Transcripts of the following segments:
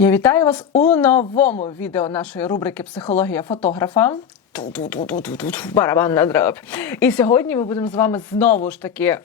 Я вітаю вас у новому відео нашої рубрики Психологія фотографа. Барабан дроб. І сьогодні ми будемо з вами знову ж таки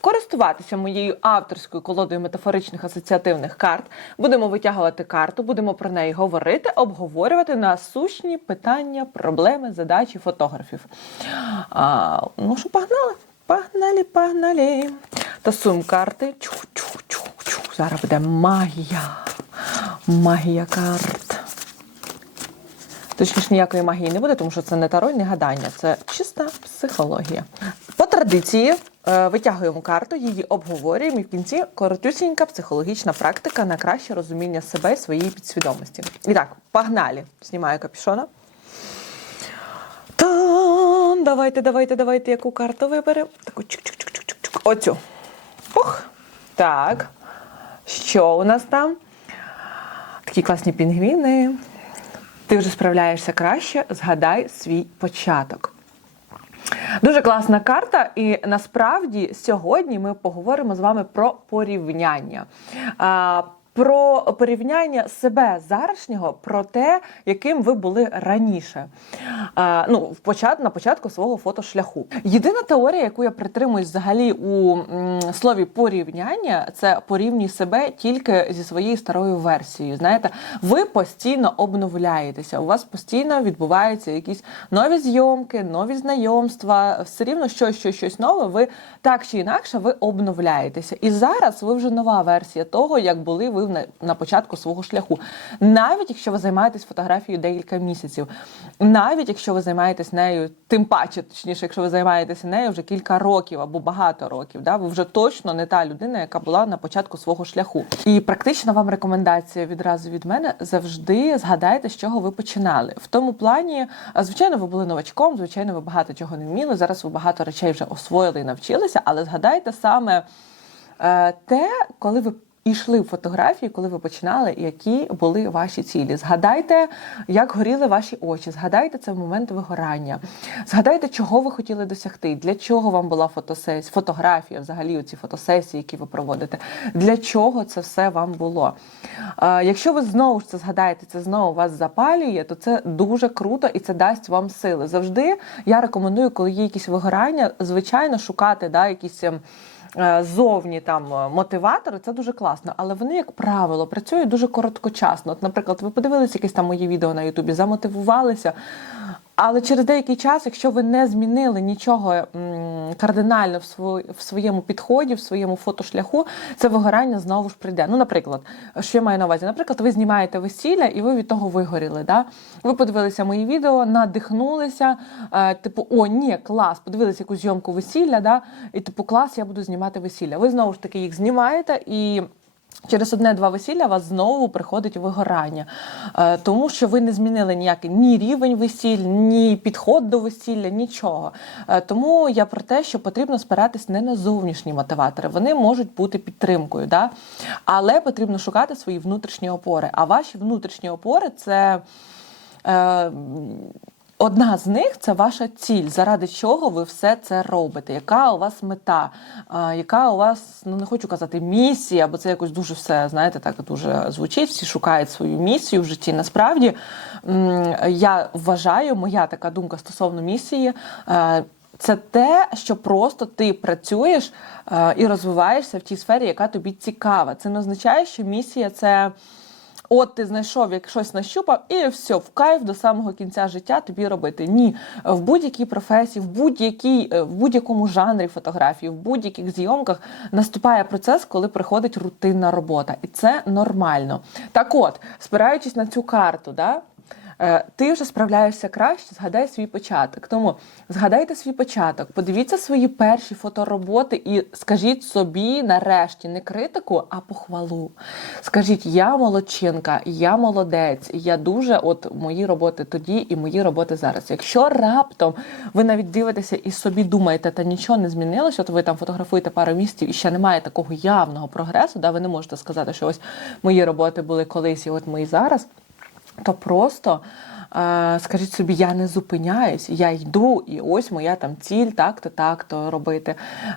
користуватися моєю авторською колодою метафоричних асоціативних карт. Будемо витягувати карту, будемо про неї говорити, обговорювати насущні питання, проблеми, задачі фотографів. А, ну що, погнали? Погнали, погнали. Тасуємо карти. Чух-чух-чух-чух. Зараз буде магія. Магія карт. Точніше, ніякої магії не буде, тому що це не таро, і не гадання, це чиста психологія. По традиції е, витягуємо карту, її обговорюємо і в кінці коротюсінька психологічна практика на краще розуміння себе і своєї підсвідомості. І так, погнали! Знімаю капюшона. Тан, давайте, давайте, давайте, яку карту виберемо. Таку чик-чик-чик-чик-чик. Оцю. Пух. Так. Що у нас там? Такі класні пінгвіни. Ти вже справляєшся краще, згадай свій початок. Дуже класна карта, і насправді сьогодні ми поговоримо з вами про порівняння. Про порівняння себе зарашнього, про те, яким ви були раніше. А, ну, в почат, на початку свого фотошляху. Єдина теорія, яку я притримуюсь взагалі у м, слові порівняння, це порівнюй себе тільки зі своєю старою версією. Знаєте, ви постійно обновляєтеся, у вас постійно відбуваються якісь нові зйомки, нові знайомства, все рівно щось, щось, щось нове. Ви так чи інакше ви обновляєтеся. І зараз ви вже нова версія того, як були ви на, на початку свого шляху. Навіть якщо ви займаєтесь фотографією декілька місяців, навіть якщо ви займаєтесь нею, тим паче, точніше, якщо ви займаєтеся нею вже кілька років або багато років, да, ви вже точно не та людина, яка була на початку свого шляху. І практично вам рекомендація відразу від мене завжди згадайте, з чого ви починали. В тому плані, звичайно, ви були новачком, звичайно, ви багато чого не вміли. Зараз ви багато речей вже освоїли і навчилися, але згадайте саме е, те, коли ви. Ішли в фотографії, коли ви починали, які були ваші цілі. Згадайте, як горіли ваші очі. Згадайте це в момент вигорання. Згадайте, чого ви хотіли досягти, для чого вам була фотосесія, фотографія, взагалі оці фотосесії, які ви проводите. Для чого це все вам було? Якщо ви знову ж це згадаєте, це знову вас запалює, то це дуже круто і це дасть вам сили. Завжди я рекомендую, коли є якісь вигорання, звичайно, шукати да, якісь. Е, Зовні там е, мотиватори, це дуже класно, але вони, як правило, працюють дуже короткочасно. От, наприклад, ви подивилися якесь там моє відео на Ютубі, замотивувалися. Але через деякий час, якщо ви не змінили нічого кардинально в, сво- своєму підході, в своєму фотошляху, це вигорання знову ж прийде. Ну, наприклад, що я маю на увазі? Наприклад, ви знімаєте весілля і ви від того вигоріли. Да? Ви подивилися мої відео, надихнулися, е, типу, о, ні, клас, подивилися якусь зйомку весілля, да? і типу, клас, я буду знімати весілля. Ви знову ж таки їх знімаєте і. Через одне-два весілля вас знову приходить вигорання, Е, тому що ви не змінили ніякий ні рівень весіль, ні підход до весілля, нічого. Е, Тому я про те, що потрібно спиратись не на зовнішні мотиватори. Вони можуть бути підтримкою, да? але потрібно шукати свої внутрішні опори. А ваші внутрішні опори це. Одна з них це ваша ціль, заради чого ви все це робите. Яка у вас мета? Яка у вас, ну не хочу казати, місія, бо це якось дуже все, знаєте, так дуже звучить. Всі шукають свою місію в житті. Насправді я вважаю, моя така думка стосовно місії. е, Це те, що просто ти працюєш е, і розвиваєшся в тій сфері, яка тобі цікава. Це не означає, що місія це. От ти знайшов як щось нащупав, і все, в кайф до самого кінця життя тобі робити. Ні, в будь-якій професії, в будь-якій, е, в будь-якому жанрі фотографії, в будь-яких зйомках наступає процес, коли приходить рутинна робота, і це нормально. Так от, спираючись на цю карту, да, ти вже справляєшся краще, згадай свій початок. Тому згадайте свій початок, подивіться свої перші фотороботи і скажіть собі нарешті не критику, а похвалу. Скажіть, я молодчинка, я молодець, я дуже от мої роботи тоді і мої роботи зараз. Якщо раптом ви навіть дивитеся і собі думаєте, та нічого не змінилося, то ви там фотографуєте пару місяців і ще немає такого явного прогресу, да, ви не можете сказати, що ось мої роботи були колись, і от мої зараз то просто е, скажіть собі, я не зупиняюсь, я йду, і ось моя там ціль, так-то, так-то робити.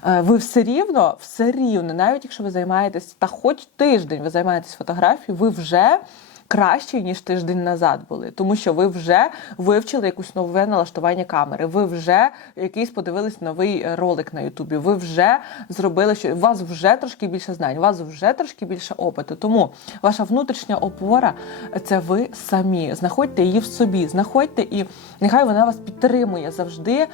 Е, ви все рівно, все рівно, навіть якщо ви займаєтесь, та хоч тиждень ви займаєтесь фотографією, ви вже кращі, ніж тиждень назад були, тому що ви вже вивчили якусь нове налаштування камери. Ви вже якийсь подивились новий е, ролик на Ютубі. Ви вже зробили що у вас вже трошки більше знань, у вас вже трошки більше опиту. Тому ваша внутрішня опора це ви самі. Знаходьте її в собі, знаходьте і нехай вона вас підтримує завжди.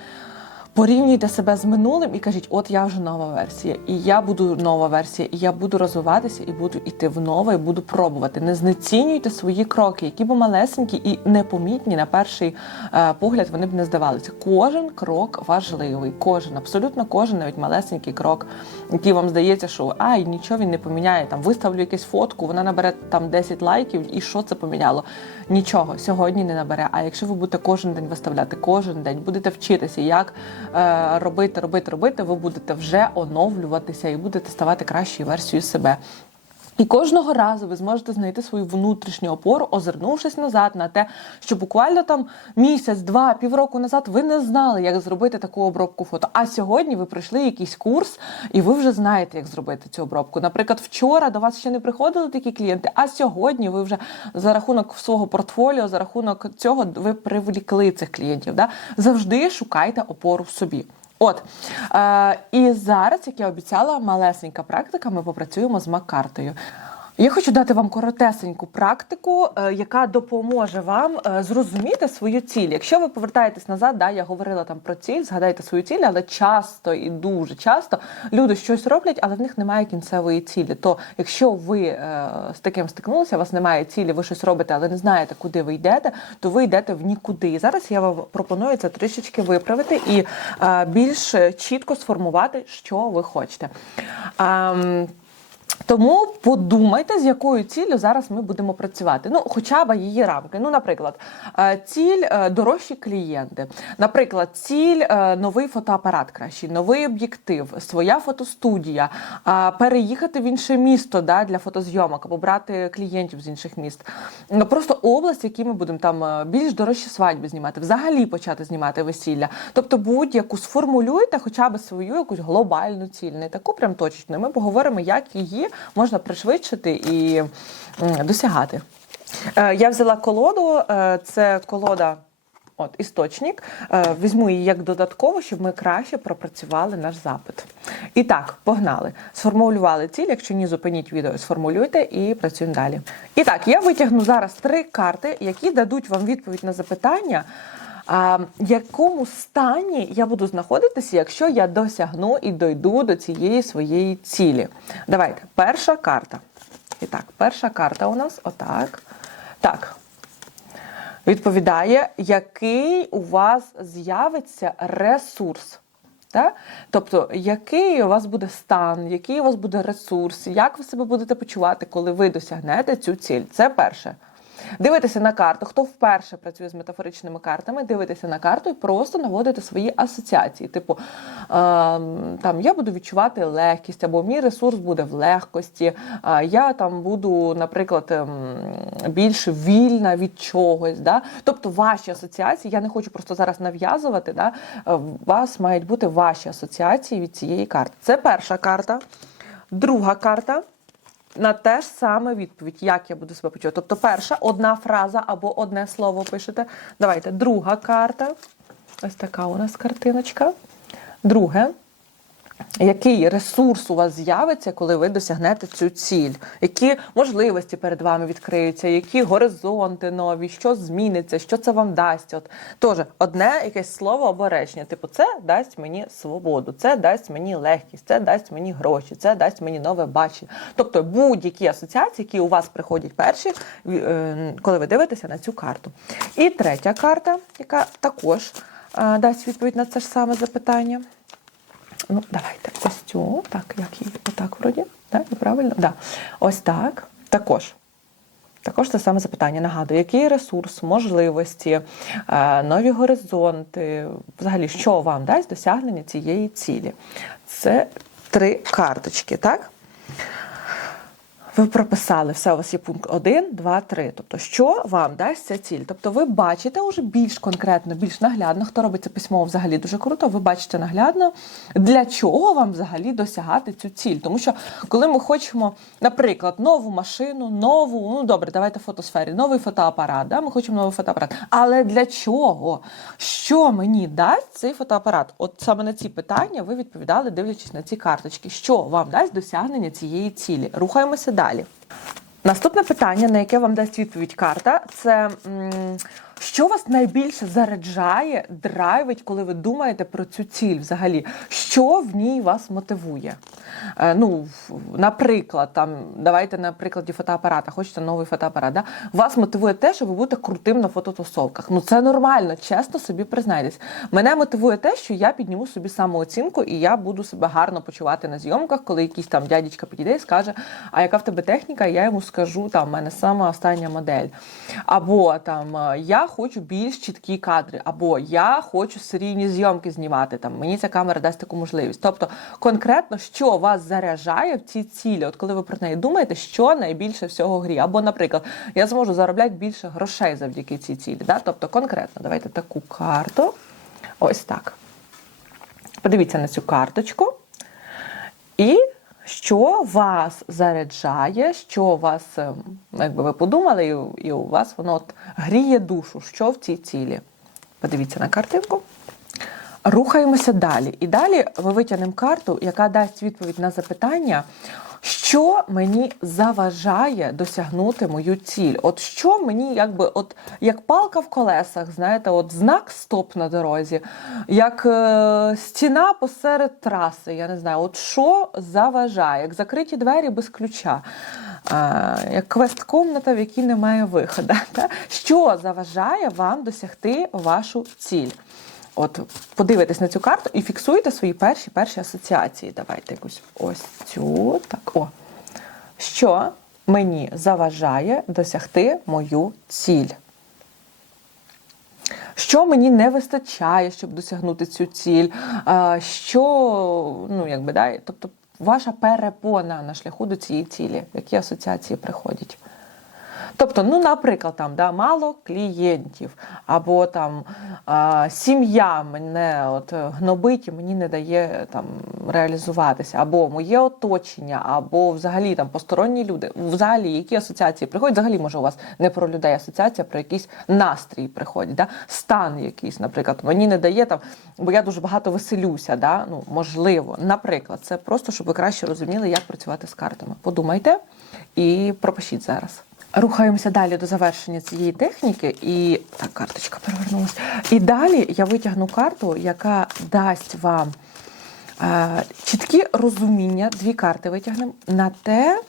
Порівнюйте себе з минулим і кажіть, от я вже нова версія, і я буду нова версія, і я буду розвиватися, і буду йти в нове, і буду пробувати. Не знецінюйте свої кроки, які б малесенькі і непомітні на перший е, погляд вони б не здавалися. Кожен крок важливий, кожен, абсолютно кожен, навіть малесенький крок, який вам здається, що ай, нічого він не поміняє. Там виставлю якусь фотку, вона набере там 10 лайків, і що це поміняло? Нічого сьогодні не набере. А якщо ви будете кожен день виставляти, кожен день будете вчитися, як робити, робити, робити, ви будете вже оновлюватися і будете ставати кращою версією себе. І кожного разу ви зможете знайти свою внутрішню опору, озирнувшись назад на те, що буквально там місяць, два, півроку назад ви не знали, як зробити таку обробку фото. А сьогодні ви пройшли якийсь курс, і ви вже знаєте, як зробити цю обробку. Наприклад, вчора до вас ще не приходили такі клієнти, а сьогодні ви вже за рахунок свого портфоліо, за рахунок цього ви привлікли цих клієнтів. Да? Завжди шукайте опору в собі. От е, і зараз, як я обіцяла, малесенька практика. Ми попрацюємо з Маккартою. Я хочу дати вам коротесеньку практику, е, яка допоможе вам е, зрозуміти свою ціль. Якщо ви повертаєтесь назад, да, я говорила там про ціль, згадайте свою ціль, але часто і дуже часто люди щось роблять, але в них немає кінцевої цілі. То якщо ви е, з таким стикнулися, у вас немає цілі, ви щось робите, але не знаєте, куди ви йдете, то ви йдете в нікуди. І зараз я вам пропоную це трішечки виправити і більш чітко сформувати, що ви хочете. Тому подумайте, з якою ціллю зараз ми будемо працювати. Ну, хоча б її рамки. Ну, наприклад, е, ціль е, дорожчі клієнти. Наприклад, ціль е, новий фотоапарат кращий, новий об'єктив, своя фотостудія, переїхати в інше місто да, для фотозйомок або брати клієнтів з інших міст. Ну, Просто область, в якій ми будемо там більш дорожчі свадьби знімати, взагалі почати знімати весілля. Тобто будь-яку сформулюйте хоча б свою якусь глобальну ціль, не таку прям точечну. Ми поговоримо, як її можна пришвидшити і досягати. Е, Я взяла колоду, е, це колода. От, істочник. Е, Візьму її як додатково, щоб ми краще пропрацювали наш запит. І так, погнали. Сформулювали ціль. Якщо ні, зупиніть відео, сформулюйте і працюємо далі. І так, я витягну зараз три карти, які дадуть вам відповідь на запитання. В якому стані я буду знаходитися, якщо я досягну і дойду до цієї своєї цілі? Давайте, перша карта. І так, перша карта у нас отак. Так. Відповідає, який у вас з'явиться ресурс. Так? Тобто, який у вас буде стан, який у вас буде ресурс, як ви себе будете почувати, коли ви досягнете цю ціль? Це перше. Дивитися на карту. Хто вперше працює з метафоричними картами, дивитися на карту і просто наводити свої асоціації. Типу, е, там я буду відчувати легкість, або мій ресурс буде в легкості. Я там буду, наприклад, ем, більш вільна від чогось. Да? Тобто ваші асоціації, я не хочу просто зараз нав'язувати. Да? е, У вас мають бути ваші асоціації від цієї карти. Це перша карта. Друга карта на те ж саме відповідь, як я буду себе почувати. Тобто, перша одна фраза або одне слово пишете. Давайте, друга карта. Ось така у нас картиночка. Друге. Який ресурс у вас з'явиться, коли ви досягнете цю ціль? Які можливості перед вами відкриються, які горизонти нові, що зміниться, що це вам дасть? От теж одне якесь слово або речення. Типу, це дасть мені свободу, це дасть мені легкість, це дасть мені гроші, це дасть мені нове бачення. Тобто будь-які асоціації, які у вас приходять перші, е, коли ви дивитеся на цю карту. І третя карта, яка також е, дасть відповідь на це ж саме запитання. Ну, давайте цю. Так, як її? Отак вроді. Так, правильно? Да. Ось так. Також. Також це саме запитання. Нагадую, який ресурс, можливості, е, нові горизонти, взагалі, що вам дасть досягнення цієї цілі? Це три карточки, так? Ви прописали, все, у вас є пункт 1, 2, 3. Тобто, що вам дасть ця ціль? Тобто, ви бачите вже більш конкретно, більш наглядно, хто робить це письмово взагалі дуже круто, ви бачите наглядно, для чого вам взагалі досягати цю ціль. Тому що, коли ми хочемо, наприклад, нову машину, нову, ну добре, давайте в фотосфері, новий фотоапарат. Да? Ми хочемо новий фотоапарат. Але для чого? Що мені дасть цей фотоапарат? От саме на ці питання ви відповідали, дивлячись на ці карточки. Що вам дасть досягнення цієї цілі? Рухаємося. Наступне питання, на яке вам дасть відповідь карта, це м, що вас найбільше заряджає, драйвить, коли ви думаєте про цю ціль взагалі? Що в ній вас мотивує? Е, ну, наприклад, там, давайте на прикладі фотоапарата, хочете новий фотоапарат. Да? Вас мотивує те, що ви будете крутим на фототусовках. Ну це нормально, чесно собі признайтесь. Мене мотивує те, що я підніму собі самооцінку і я буду себе гарно почувати на зйомках, коли якийсь там дядечка підійде і скаже, а яка в тебе техніка? Я йому скажу, там в мене сама остання модель. Або там я хочу більш чіткі кадри, або я хочу серійні зйомки знімати. Там мені ця камера дасть таку можливість. Тобто, конкретно, що вас заряджає в ці цілі, от коли ви про неї думаєте, що найбільше всього грі. Або, наприклад, я зможу заробляти більше грошей завдяки цій цілі. Да? Тобто, конкретно, давайте таку карту. Ось так. Подивіться на цю карточку. І що вас заряджає, що вас, ем, якби ви подумали, і у вас воно от гріє душу, що в цій цілі. Подивіться на картинку. Рухаємося далі. І далі ми витягнемо карту, яка дасть відповідь на запитання, що мені заважає досягнути мою ціль. От що мені, якби, от як палка в колесах, знаєте, от знак стоп на дорозі, як е, стіна посеред траси. Я не знаю, от що заважає, як закриті двері без ключа. е, Як квест-комната, в якій немає виходу. Та? Що заважає вам досягти вашу ціль? От подивитесь на цю карту і фіксуйте свої перші перші асоціації. Давайте якусь ось цю. Так, о. Що мені заважає досягти мою ціль? Що мені не вистачає, щоб досягнути цю ціль? Що, ну, якби, да, тобто, ваша перепона на шляху до цієї цілі, які асоціації приходять? Тобто, ну, наприклад, там да, мало клієнтів, або там а, сім'я мене от гнобить і мені не дає там реалізуватися, або моє оточення, або взагалі там посторонні люди. Взагалі, які асоціації приходять? Взагалі, може, у вас не про людей асоціація, про якийсь настрій приходить, да? стан якийсь, наприклад, мені не дає там, бо я дуже багато веселюся. Да? Ну, можливо, наприклад, це просто щоб ви краще розуміли, як працювати з картами. Подумайте і пропишіть зараз. Рухаємося далі до завершення цієї техніки, і так, карточка перевернулася. І далі я витягну карту, яка дасть вам е, чіткі розуміння, дві карти витягнемо на те,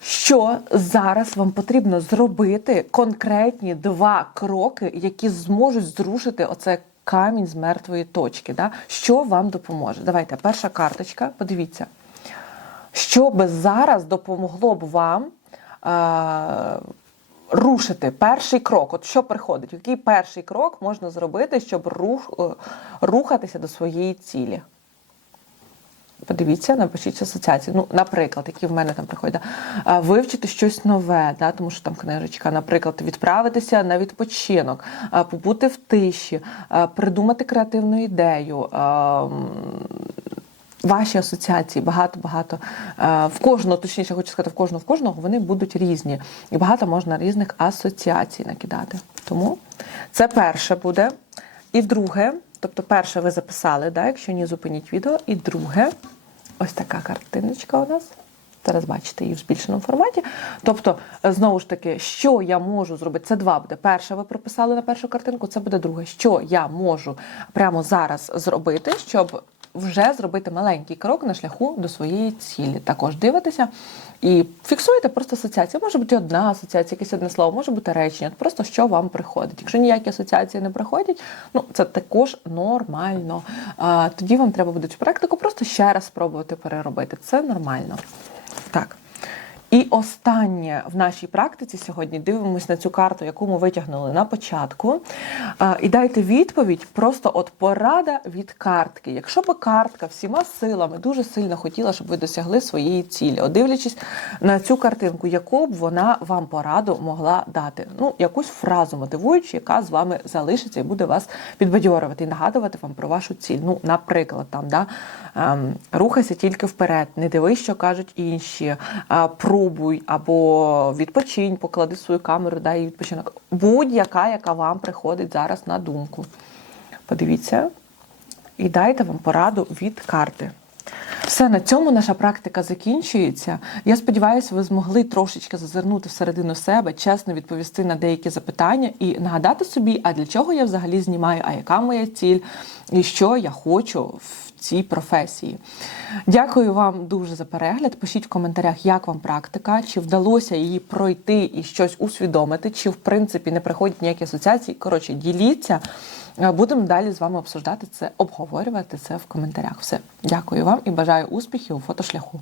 що зараз вам потрібно зробити конкретні два кроки, які зможуть зрушити оце камінь з мертвої точки. Да? Що вам допоможе? Давайте, перша карточка, подивіться, що би зараз допомогло б вам рушити перший крок. От що приходить? Який перший крок можна зробити, щоб рух, е, рухатися до своєї цілі? Подивіться, напишіть асоціації. Ну, наприклад, які в мене там приходять, да? Вивчити щось нове, да? тому що там книжечка, наприклад, відправитися на відпочинок, побути в тиші, придумати креативну ідею. Ваші асоціації багато-багато е, в кожного, точніше, хочу сказати, в кожного в кожного вони будуть різні. І багато можна різних асоціацій накидати. Тому це перше буде. І друге, тобто, перше ви записали, да, якщо ні, зупиніть відео. І друге, ось така картиночка у нас. Зараз бачите її в збільшеному форматі. Тобто, знову ж таки, що я можу зробити? Це два буде. Перше ви прописали на першу картинку, це буде друге. Що я можу прямо зараз зробити, щоб вже зробити маленький крок на шляху до своєї цілі. Також дивитеся і фіксуєте просто асоціацію. Може бути одна асоціація, якесь одне слово, може бути речення. Просто що вам приходить. Якщо ніякі асоціації не приходять, ну це також нормально. А, тоді вам треба буде цю практику просто ще раз спробувати переробити. Це нормально. Так. І останнє в нашій практиці сьогодні дивимось на цю карту, яку ми витягнули на початку. І дайте відповідь, просто от порада від картки. Якщо би картка всіма силами дуже сильно хотіла, щоб ви досягли своєї цілі, от дивлячись на цю картинку, яку б вона вам пораду могла дати. Ну, якусь фразу мотивуючу, яка з вами залишиться і буде вас підбадьорювати і нагадувати вам про вашу ціль. Ну, наприклад, там да ем, рухайся тільки вперед, не дивись, що кажуть інші, а, пробуй або відпочинь, поклади свою камеру, дай відпочинок. Будь-яка, яка вам приходить зараз на думку. Подивіться і дайте вам пораду від карти. Все на цьому наша практика закінчується. Я сподіваюся, ви змогли трошечки зазирнути всередину себе, чесно відповісти на деякі запитання і нагадати собі, а для чого я взагалі знімаю, а яка моя ціль, і що я хочу в цій професії. Дякую вам дуже за перегляд. Пишіть в коментарях, як вам практика, чи вдалося її пройти і щось усвідомити, чи в принципі не приходять ніякі асоціації. Коротше, діліться. Е, Будемо далі з вами обсуждати це, обговорювати це в коментарях. Все, дякую вам і бажаю успіхів у фотошляху.